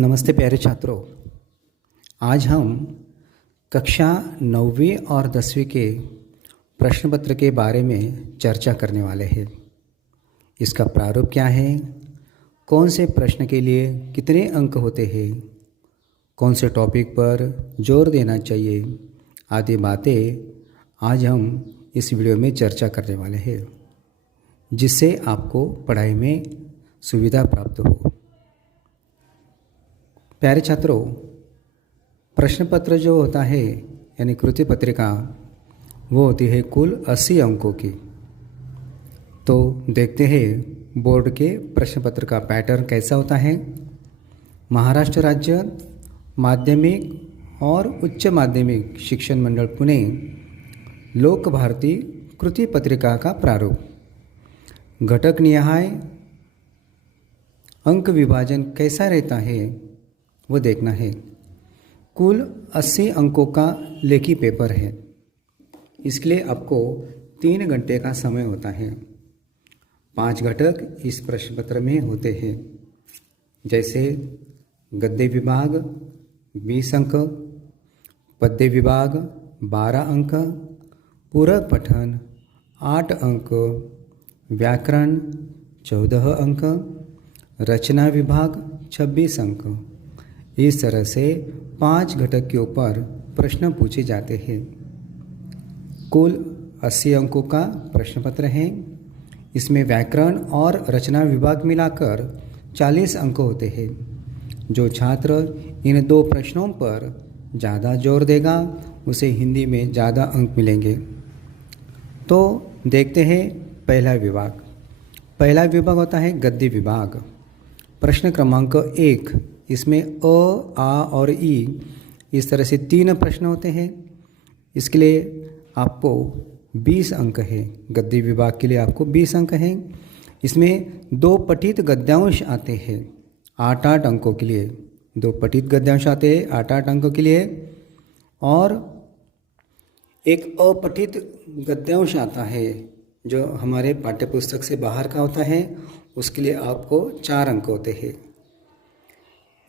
नमस्ते प्यारे छात्रों। आज हम कक्षा 9वीं और 10वीं के प्रश्न पत्र के बारे में चर्चा करने वाले हैं। इसका प्रारूप क्या है, कौन से प्रश्न के लिए कितने अंक होते हैं, कौन से टॉपिक पर जोर देना चाहिए आदि बातें आज हम इस वीडियो में चर्चा करने वाले हैं, जिससे आपको पढ़ाई में सुविधा प्राप्त हो। प्यारे छात्रों, प्रश्न पत्र जो होता है यानी कृति पत्रिका वो होती है कुल 80 अंकों की। तो देखते हैं बोर्ड के प्रश्न पत्र का पैटर्न कैसा होता है। महाराष्ट्र राज्य माध्यमिक और उच्च माध्यमिक शिक्षण मंडल पुणे लोक भारती कृति पत्रिका का प्रारूप घटक निहाय अंक विभाजन कैसा रहता है वो देखना है। कुल 80 अंकों का लेखी पेपर है। इसके लिए आपको 3 घंटे का समय होता है। 5 घटक इस प्रश्न पत्र में होते हैं, जैसे गद्य विभाग 20 अंक, पद्य विभाग 12 अंक, पूरक पठन 8 अंक, व्याकरण 14 अंक, रचना विभाग 26 अंक। इस तरह से 5 घटक के ऊपर प्रश्न पूछे जाते हैं। कुल 80 अंकों का प्रश्न पत्र है। इसमें व्याकरण और रचना विभाग मिलाकर 40 अंक होते हैं। जो छात्र इन 2 प्रश्नों पर ज़्यादा जोर देगा उसे हिंदी में ज़्यादा अंक मिलेंगे। तो देखते हैं पहला विभाग। पहला विभाग होता है गद्य विभाग। प्रश्न क्रमांक 1, इसमें अ, आ और ई इस तरह से 3 प्रश्न होते हैं। इसके लिए आपको 20 अंक है। गद्य विभाग के लिए आपको 20 अंक हैं। इसमें 2 पठित गद्यांश आते हैं 8-8 अंकों के लिए। 2 पठित गद्यांश आते हैं 8-8 अंकों के लिए, और एक अपठित गद्यांश आता है जो हमारे पाठ्यपुस्तक से बाहर का होता है। उसके लिए आपको 4 अंक होते हैं।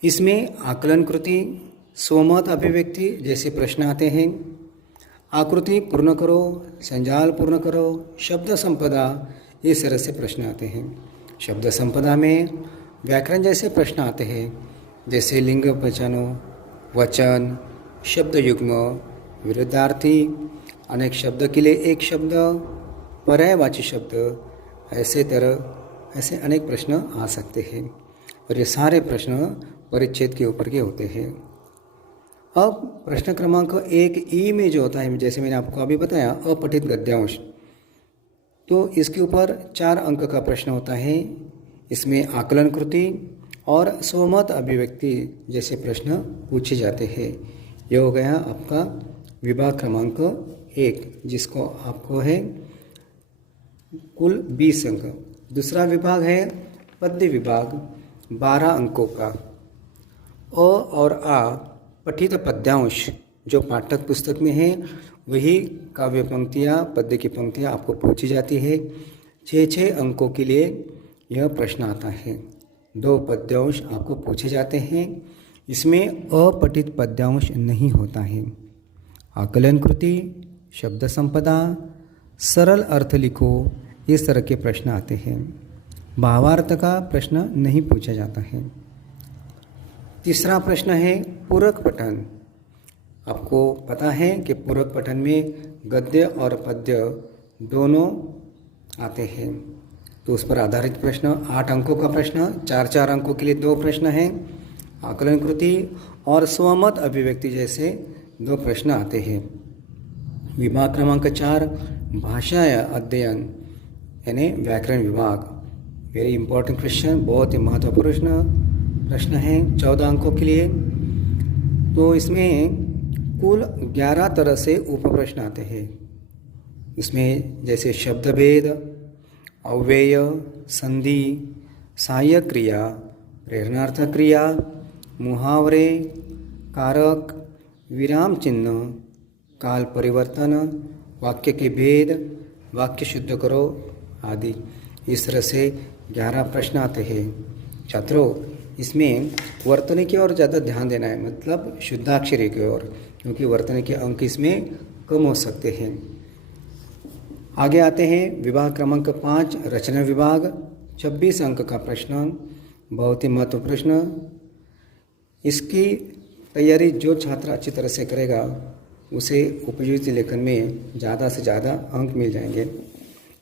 इसमें आकलन कृति, स्वमत अभिव्यक्ति जैसे प्रश्न आते हैं। आकृति पूर्ण करो, संजाल पूर्ण करो, शब्द संपदा इस तरह से प्रश्न आते हैं। शब्द संपदा में व्याकरण जैसे प्रश्न आते हैं, जैसे लिंग पहचानो, वचन, शब्द युग्म, विरुद्धार्थी, अनेक शब्द के लिए एक शब्द, पर्यायवाची शब्द, ऐसे अनेक प्रश्न आ सकते हैं। और ये सारे प्रश्न परिच्छेद के ऊपर के होते हैं। अब प्रश्न क्रमांक 1 ई में जो होता है, जैसे मैंने आपको अभी बताया, अपठित गद्यांश, तो इसके ऊपर 4 अंक का प्रश्न होता है। इसमें आकलन कृति और स्वमत अभिव्यक्ति जैसे प्रश्न पूछे जाते हैं। यह हो गया आपका विभाग क्रमांक 1, जिसको आपको है कुल 20 अंक। दूसरा विभाग है पद्य विभाग 12 अंकों का। अ और आ पठित पद्यांश जो पाठक पुस्तक में है वही काव्य पंक्तियाँ, पद्य की पंक्तियाँ आपको पूछी जाती है। 6-6 अंकों के लिए यह प्रश्न आता है। 2 पद्यांश आपको पूछे जाते हैं। इसमें अपठित पद्यांश नहीं होता है। आकलन कृति, शब्द संपदा, सरल अर्थ लिखो, इस तरह के प्रश्न आते हैं। भावार्थ का प्रश्न नहीं पूछा जाता है। तीसरा प्रश्न है पूरक पठन। आपको पता है कि पूरक पठन में गद्य और पद्य दोनों आते हैं, तो उस पर आधारित प्रश्न 8 अंकों का प्रश्न, 4-4 अंकों के लिए 2 प्रश्न हैं। आकलन कृति और स्वमत अभिव्यक्ति जैसे 2 प्रश्न आते हैं। विभाग क्रमांक 4 भाषा अध्ययन यानी व्याकरण विभाग। वेरी इंपॉर्टेंट क्वेश्चन, बहुत ही महत्वपूर्ण प्रश्न है 14 अंकों के लिए। तो इसमें कुल 11 तरह से उप प्रश्न आते हैं। इसमें जैसे शब्द भेद, अव्यय, संधि, सहायक क्रिया, प्रेरणार्थक क्रिया, मुहावरे, कारक, विराम चिन्ह, काल परिवर्तन, वाक्य के भेद, वाक्य शुद्ध करो आदि। इस तरह से 11 प्रश्न आते हैं। छात्रों, इसमें वर्तनी की ओर ज़्यादा ध्यान देना है, मतलब शुद्धाक्षरी की ओर, क्योंकि वर्तनी के अंक इसमें कम हो सकते हैं। आगे आते हैं विभाग क्रमांक 5 रचना विभाग, 26 अंक का प्रश्न, बहुत ही महत्वपूर्ण प्रश्न। इसकी तैयारी जो छात्र अच्छी तरह से करेगा उसे उपयोजित लेखन में ज़्यादा से ज़्यादा अंक मिल जाएंगे।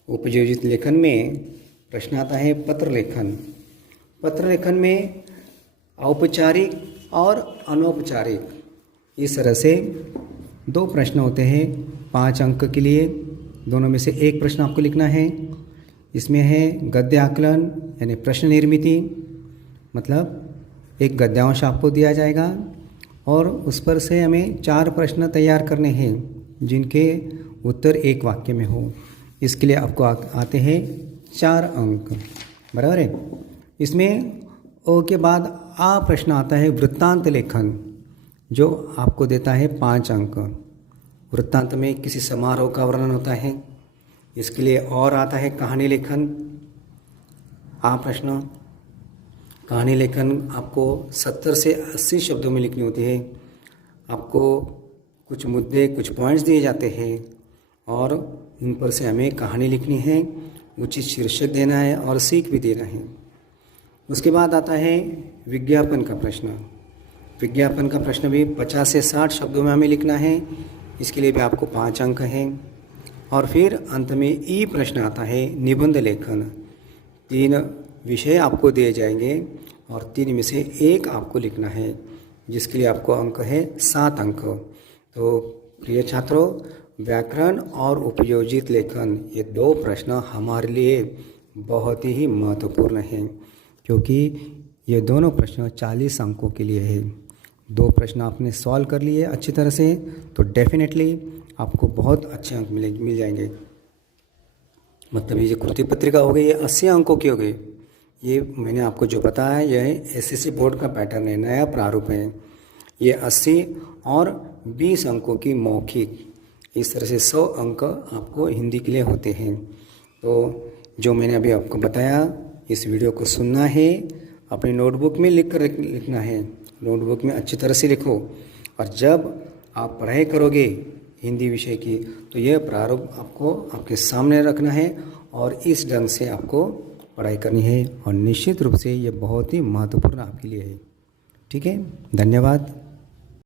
उपयोजित लेखन में प्रश्न आता है पत्र लेखन। पत्र लेखन में औपचारिक और अनौपचारिक, इस तरह से 2 प्रश्न होते हैं 5 अंक के लिए। दोनों में से एक प्रश्न आपको लिखना है। इसमें है गद्य आकलन यानी प्रश्न निर्मिति, मतलब एक गद्यांश आपको दिया जाएगा और उस पर से हमें 4 प्रश्न तैयार करने हैं जिनके उत्तर एक वाक्य में हो। इसके लिए आपको आते हैं 4 अंक, बराबर है। इसमें ओ के बाद आ प्रश्न आता है वृत्तांत लेखन, जो आपको देता है 5 अंक। वृत्तांत में किसी समारोह का वर्णन होता है, इसके लिए और आता है कहानी लेखन। आ प्रश्न कहानी लेखन आपको 70 से 80 शब्दों में लिखनी होती है। आपको कुछ मुद्दे, कुछ पॉइंट्स दिए जाते हैं और उन पर से हमें कहानी लिखनी है, उचित शीर्षक देना है और सीख भी देना है। उसके बाद आता है विज्ञापन का प्रश्न। विज्ञापन का प्रश्न भी 50 से 60 शब्दों में हमें लिखना है, इसके लिए भी आपको 5 अंक हैं। और फिर अंत में ई प्रश्न आता है निबंध लेखन। 3 विषय आपको दिए जाएंगे और 3 में से एक आपको लिखना है, जिसके लिए आपको अंक है 7 अंक। तो प्रिय छात्रों, व्याकरण और उपयोजित लेखन, ये 2 प्रश्न हमारे लिए बहुत ही महत्वपूर्ण हैं, क्योंकि ये दोनों प्रश्न 40 अंकों के लिए है। 2 प्रश्न आपने सॉल्व कर लिए अच्छी तरह से तो डेफिनेटली आपको बहुत अच्छे अंक मिल जाएंगे। मतलब ये जो कृति पत्रिका हो गई ये 80 अंकों की हो गई। ये मैंने आपको जो बताया यह एसएससी बोर्ड का पैटर्न है, नया प्रारूप है। ये 80 और 20 अंकों की मौखिक, इस तरह से 100 अंक आपको हिंदी के लिए होते हैं। तो जो मैंने अभी आपको बताया, इस वीडियो को सुनना है, अपनी नोटबुक में लिखना है। नोटबुक में अच्छी तरह से लिखो और जब आप पढ़ाई करोगे हिंदी विषय की तो यह प्रारूप आपको आपके सामने रखना है और इस ढंग से आपको पढ़ाई करनी है और निश्चित रूप से ये बहुत ही महत्वपूर्ण आपके लिए है। ठीक है, धन्यवाद।